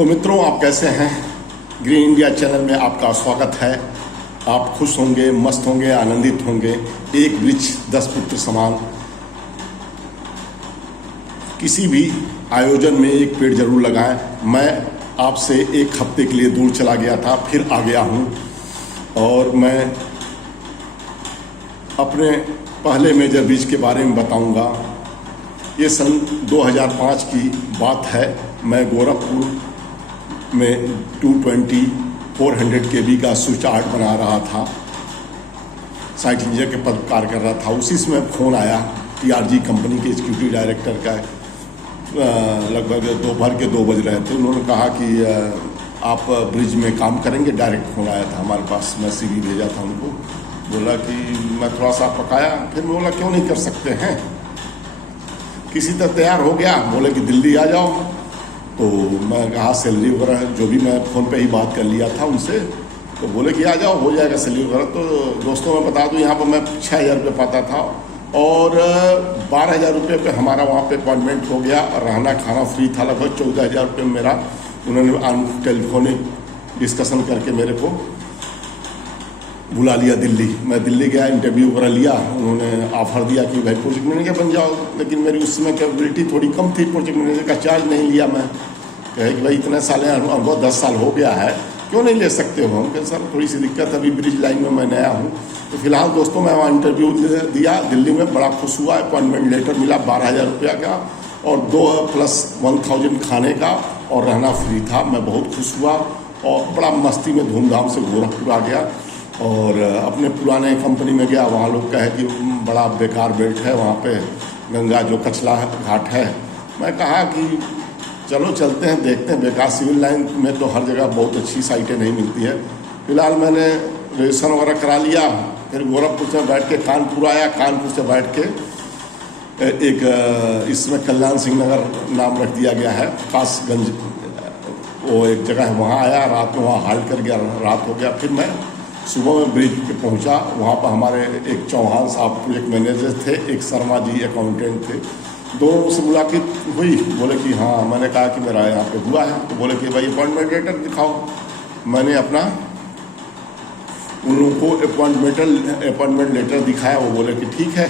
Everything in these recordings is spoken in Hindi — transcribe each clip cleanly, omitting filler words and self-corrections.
तो मित्रों, आप कैसे हैं? ग्रीन इंडिया चैनल में आपका स्वागत है। आप खुश होंगे, मस्त होंगे, आनंदित होंगे। एक वृक्ष 10 पुत्र समान। किसी भी आयोजन में एक पेड़ जरूर लगाएं। मैं आपसे एक हफ्ते के लिए दूर चला गया था, फिर आ गया हूं और मैं अपने पहले मेजर ब्रिज के बारे में बताऊंगा। ये सन 2005 की बात है। मैं गोरखपुर में 220 400 kV का स्विच आर्ट बना रहा था। साइट इंजीनियर के पद पर कार्य कर रहा था। उसी समय फ़ोन आया TRG कंपनी के एग्जीक्यूटिव डायरेक्टर का। लगभग दोपहर के 2 बज रहे थे। उन्होंने कहा कि आप ब्रिज में काम करेंगे। डायरेक्ट फ़ोन आया था हमारे पास। मैं CV भेजा था उनको। बोला कि मैं थोड़ा सा पकाया। फिर मैं बोला क्यों नहीं कर सकते हैं। किसी तरह तैयार हो गया। बोले कि दिल्ली आ जाओ। तो मैं कहा सैलरी वगैरह जो भी, मैं फ़ोन पे ही बात कर लिया था उनसे। तो बोले कि आ जाओ, हो जाएगा सैलरी वगैरह। तो दोस्तों मैं बता दूं, यहाँ पर मैं 6,000 रुपये पाता था और 12,000 रुपये पे हमारा वहाँ पे अपॉइंटमेंट हो गया। रहना खाना फ्री था। लगभग 14,000 रुपये में मेरा उन्होंने टेलीफोनिक डिस्कशन करके मेरे को बुला लिया दिल्ली। मैं दिल्ली गया, इंटरव्यू वगैरह लिया। उन्होंने ऑफर दिया कि भाई प्रोजेक्ट मैनेजर बन जाओ। लेकिन मेरी उस समय कैपेबिलिटी थोड़ी कम थी। प्रोजेक्ट मैनेजर का चार्ज नहीं लिया। मैं कहे कि भाई इतने साल अनुभव 10 साल हो गया है, क्यों नहीं ले सकते हो। हम कहे सर थोड़ी सी दिक्कत, अभी ब्रिज लाइन में मैं नया हूँ। तो फिलहाल दोस्तों मैं वहाँ इंटरव्यू दिया दिल्ली में। बड़ा खुश हुआ। अपॉइंटमेंट लेटर मिला 12,000 रुपया का और 2 + 1,000 खाने का और रहना फ्री था। मैं बहुत खुश हुआ और बड़ा मस्ती में धूमधाम से गोरखपुर आ गया और अपने पुराने कंपनी में गया। वहाँ लोग कहे कि बड़ा बेकार बेल्ट है वहाँ पे, गंगा जो कचला घाट है। मैं कहा कि चलो चलते हैं, देखते हैं। बेकार सिविल लाइन में तो हर जगह बहुत अच्छी साइटें नहीं मिलती है। फिलहाल मैंने रजिस्ट्रेशन वगैरह करा लिया। फिर गोरखपुर से बैठ के कानपुर आया। कानपुर से बैठ के एक इसमें कल्याण सिंह नगर नाम रख दिया गया है, कासगंज वो एक जगह है, वहाँ आया। रात में वहाँ हाल्ट कर गया, रात हो गया। फिर मैं सुबह में ब्रिज पे पहुंचा। वहाँ पर हमारे एक चौहान साहब प्रोजेक्ट मैनेजर थे, एक शर्मा जी अकाउंटेंट थे। दोनों से मुलाकात हुई। बोले कि हाँ, मैंने कहा कि मेरा यहाँ पे हुआ है। तो बोले कि भाई अपॉइंटमेंट लेटर दिखाओ। मैंने अपना उन लोगों को अपॉइंटमेंट लेटर दिखाया। वो बोले कि ठीक है।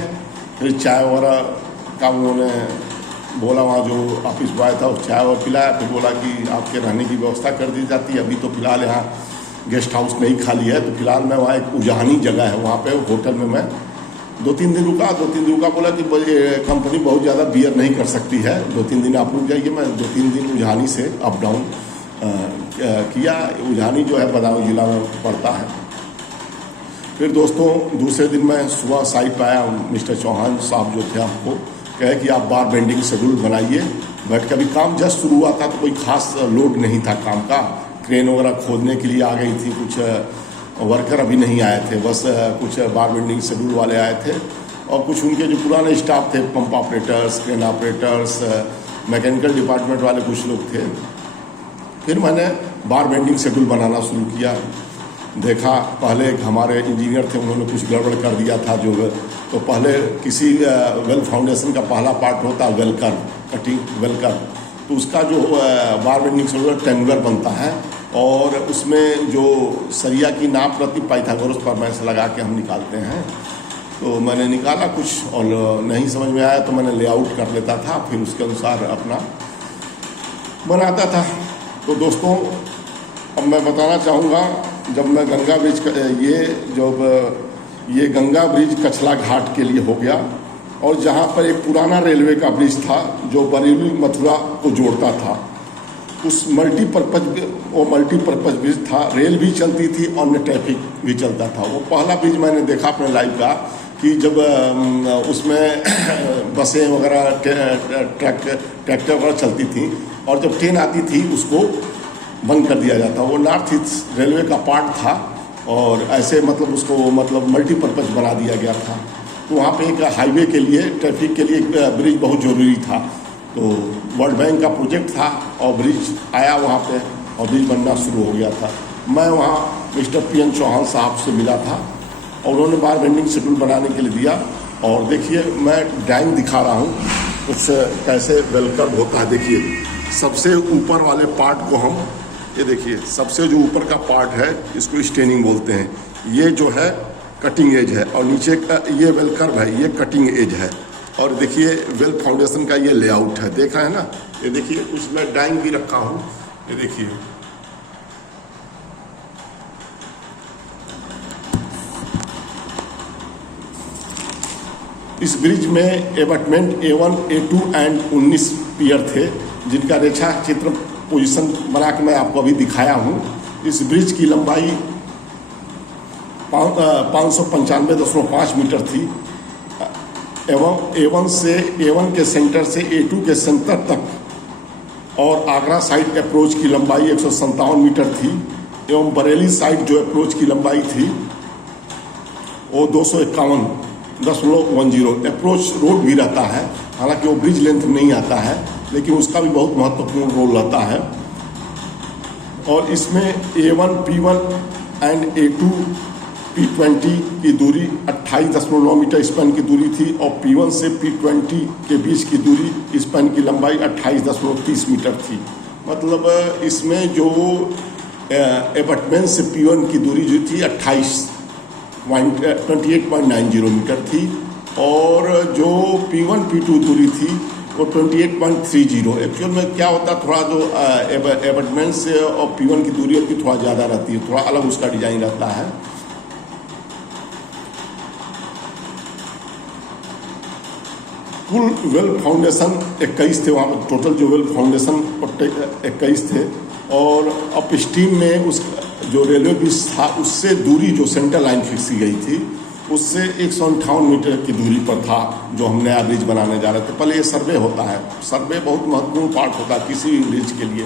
फिर चाय वगैरह का उन्होंने बोला, वहाँ जो ऑफिस बॉय था उस चाय वगैरह पिलाया। फिर बोला कि आपके रहने की व्यवस्था कर दी जाती है। अभी तो फिलहाल यहाँ गेस्ट हाउस नहीं खाली है। तो फिलहाल मैं वहाँ एक उजानी जगह है, वहाँ पे होटल में मैं 2-3 दिन रुका। 2-3 दिन रुका। बोला कि कंपनी बहुत ज़्यादा बियर नहीं कर सकती है, 2-3 दिन आप रुक जाइए। मैं 2-3 दिन उजानी से अप डाउन किया। उजानी जो है बदायूं जिला में पड़ता है। फिर दोस्तों दूसरे दिन मैं सुबह साइट पर आया। मिस्टर चौहान साहब जो थे हमको कहे कि आप बार बेंडिंग शेड्यूल बनाइए। बैठ के अभी काम जस्ट शुरू हुआ था तो कोई खास लोड नहीं था काम का। क्रेन वगैरह खोदने के लिए आ गई थी। कुछ वर्कर अभी नहीं आए थे, बस कुछ बार बेंडिंग शेड्यूल वाले आए थे और कुछ उनके जो पुराने स्टाफ थे, pump operators, crane operators, mechanical department वाले कुछ लोग थे। फिर मैंने बार बेंडिंग शेड्यूल बनाना शुरू किया। देखा पहले हमारे इंजीनियर थे, उन्होंने कुछ गड़बड़ कर दिया था। जो तो पहले किसी वेल फाउंडेशन का पहला पार्ट होता है वेलकर, कटिंग वेलकर। तो उसका जो बार बेंडिंग शेड्यूल ट्रेंगुलर बनता है और उसमें जो सरिया की नाप रहती पाइथागोरस प्रमेय से लगा के हम निकालते हैं। तो मैंने निकाला कुछ और नहीं समझ में आया तो मैंने लेआउट कर लेता था। फिर उसके अनुसार अपना बनाता था। तो दोस्तों अब मैं बताना चाहूँगा, जब मैं गंगा ब्रिज ये गंगा ब्रिज कचला घाट के लिए हो गया और जहाँ पर एक पुराना रेलवे का ब्रिज था जो बरेली मथुरा को जोड़ता था, उस मल्टीपर्पज ब्रिज था। रेल भी चलती थी और ट्रैफिक भी चलता था। वो पहला ब्रिज मैंने देखा अपने लाइफ का कि जब उसमें बसें वगैरह, ट्रैक्टर वगैरह चलती थी और जब ट्रेन आती थी उसको बंद कर दिया जाता। वो नॉर्थ ईस्ट रेलवे का पार्ट था और ऐसे उसको मल्टीपर्पज बना दिया गया था। तो वहाँ पे एक हाईवे के लिए, ट्रैफिक के लिए एक ब्रिज बहुत ज़रूरी था। तो वर्ल्ड बैंक का प्रोजेक्ट था और ब्रिज आया वहाँ पे और ब्रिज बनना शुरू हो गया था। मैं वहाँ मिस्टर PN चौहान साहब से मिला था और उन्होंने बार बेंडिंग शेड्यूल बनाने के लिए दिया। और देखिए मैं ड्राइंग दिखा रहा हूँ कुछ कैसे वेलकर होता है। देखिए सबसे ऊपर वाले पार्ट को हम, ये देखिए सबसे जो ऊपर का पार्ट है इसको स्टेनिंग बोलते हैं। ये जो है कटिंग एज है और नीचे का ये वेल कर्व है, ये कटिंग एज है। और देखिए वेल फाउंडेशन का ये लेआउट है, देखा है ना। ये देखिए कुछ मैं ड्राइंग भी रखा हूँ, ये देखिए इस ब्रिज में एबटमेंट A1, A2 एंड 19 पियर थे, जिनका रेखा चित्र पोजीशन बना के मैं आपको अभी दिखाया हूँ। इस ब्रिज की लंबाई 595.5 मीटर थी एवं A1 के सेंटर से A2 के सेंटर तक और आगरा साइड अप्रोच की लंबाई 157 मीटर थी एवं बरेली साइड जो अप्रोच की लंबाई थी वो 251.10 अप्रोच रोड भी रहता है, हालांकि वो ब्रिज लेंथ नहीं आता है, लेकिन उसका भी बहुत महत्वपूर्ण रोल रहता है। और इसमें A1, P1 and A2, P20 की दूरी 28.9 मीटर स्पैन की दूरी थी और P1 से P20 के बीच की दूरी स्पैन की लंबाई 28.30 मीटर थी। मतलब इसमें जो एबटमेंट से P1 की दूरी जो थी 28.90 मीटर थी और जो P1, P2 दूरी थी वो 28.30। एक्चुअल में क्या होता है, थोड़ा जो एबटमेंट से और P1 की दूरी होती थोड़ा ज़्यादा रहती है, थोड़ा अलग उसका डिजाइन रहता है। कुल वेल फाउंडेशन 21 थे, वहाँ पर टोटल जो वेल फाउंडेशन 21 थे और अप स्ट्रीम में उस जो रेलवे ब्रिज था उससे दूरी जो सेंट्रल लाइन फिक्स की गई थी उससे 158 मीटर की दूरी पर था जो हम नया ब्रिज बनाने जा रहे थे। पहले ये सर्वे होता है, सर्वे बहुत महत्वपूर्ण पार्ट होता है किसी भी ब्रिज के लिए।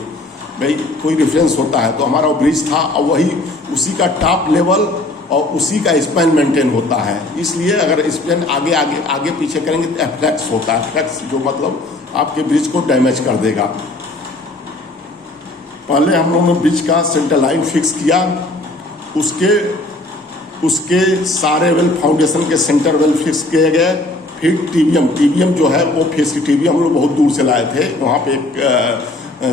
भाई कोई रेफरेंस होता है, तो हमारा वो ब्रिज था और वही उसी का टॉप लेवल और उसी का स्पैन मेंटेन होता है। इसलिए अगर स्पैन आगे पीछे करेंगे तो एफ्लेक्स होता है, एफ्लेक्स जो मतलब आपके ब्रिज को डैमेज कर देगा। पहले हम लोगों ने ब्रिज का सेंटर लाइन फिक्स किया, उसके सारे वेल फाउंडेशन के सेंटर वेल फिक्स किए गए। फिर टीबीएम जो है वो फिक्स, टीबीएम हम लोग बहुत दूर से लाए थे। वहाँ पे एक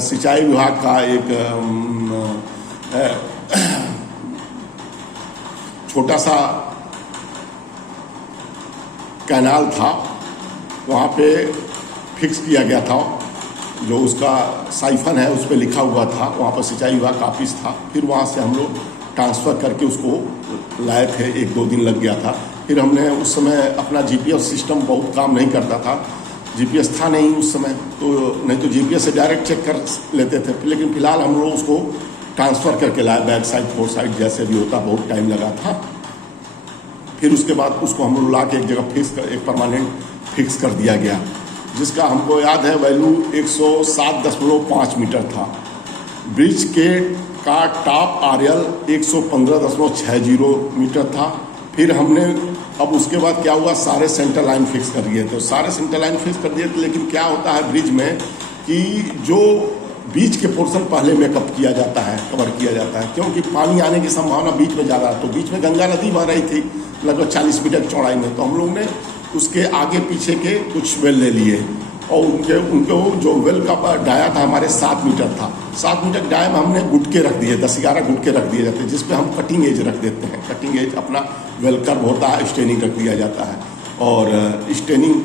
सिंचाई विभाग का एक छोटा सा कैनाल था, वहाँ पे फिक्स किया गया था। जो उसका साइफन है उस पर लिखा हुआ था, वहाँ पर सिंचाई विभाग का ऑफिस था। फिर वहाँ से हम लोग ट्रांसफ़र करके उसको लाए थे, 1-2 दिन लग गया था। फिर हमने उस समय अपना जीपीएस सिस्टम बहुत काम नहीं करता था, जीपीएस था नहीं उस समय, तो नहीं तो जीपीएस से डायरेक्ट चेक कर लेते थे। लेकिन फिलहाल हम लोग उसको ट्रांसफ़र करके लाए, बैक साइड फोर साइड जैसे भी होता, बहुत टाइम लगा था। फिर उसके बाद उसको हम लोग ला के एक जगह एक परमानेंट फिक्स कर दिया गया, जिसका हमको याद है वैल्यू 107.5 मीटर था। ब्रिज का टॉप RL 115.60 मीटर था। फिर हमने अब उसके बाद क्या हुआ, सारे सेंटर लाइन फिक्स कर दिए थे, सारे सेंटर लाइन फिक्स कर दिए थे। लेकिन क्या होता है ब्रिज में कि जो बीच के पोर्शन पहले मेकअप किया जाता है, कवर किया जाता है, क्योंकि पानी आने की संभावना बीच में ज़्यादा। तो बीच में गंगा नदी बह रही थी लगभग 40 मीटर चौड़ाई में, तो हम लोग ने उसके आगे पीछे के कुछ वेल ले लिए और उनके जो वेल का डाया था हमारे 7 मीटर था। 7 मीटर डाया में हमने गुटके रख दिए, 10-11 गुटके रख दिए जाते हैं, जिसपे हम कटिंग एज रख देते हैं। कटिंग एज अपना वेल कर्व होता है, स्टेनिंग रख दिया जाता है और स्टेनिंग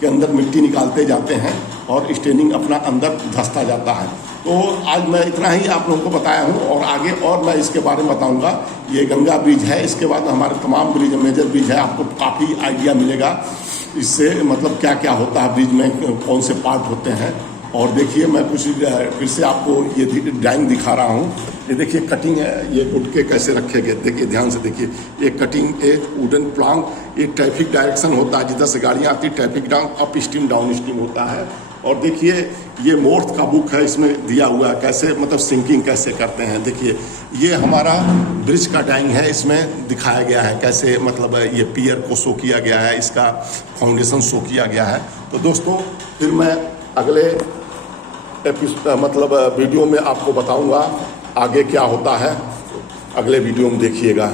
के अंदर मिट्टी निकालते जाते हैं और स्टेनिंग अपना अंदर धंसता जाता है। तो आज मैं इतना ही आप लोगों को बताया हूँ और आगे और मैं इसके बारे में बताऊँगा। ये गंगा ब्रिज है, इसके बाद हमारे तमाम ब्रिज मेजर ब्रिज है, आपको काफ़ी आइडिया मिलेगा इससे, मतलब क्या क्या होता है ब्रिज में, कौन से पार्ट होते हैं। और देखिए मैं कुछ फिर से आपको ये ड्राइंग दिखा रहा हूँ। ये देखिए कटिंग है, ये गुटके कैसे रखे गए, देखिए ध्यान से देखिए। ये कटिंग, एक वुडन प्लांक, ये ट्रैफिक डायरेक्शन होता है, जिधर से गाड़ियाँ आती, traffic down up stream down stream होता है। और देखिए ये मोर्थ का बुक है, इसमें दिया हुआ है कैसे मतलब सिंकिंग कैसे करते हैं। देखिए ये हमारा ब्रिज का ड्राइंग है, इसमें दिखाया गया है कैसे मतलब ये पियर को शो किया गया है, इसका फाउंडेशन शो किया गया है। तो दोस्तों फिर मैं अगले वीडियो में आपको बताऊंगा आगे क्या होता है, अगले वीडियो में देखिएगा।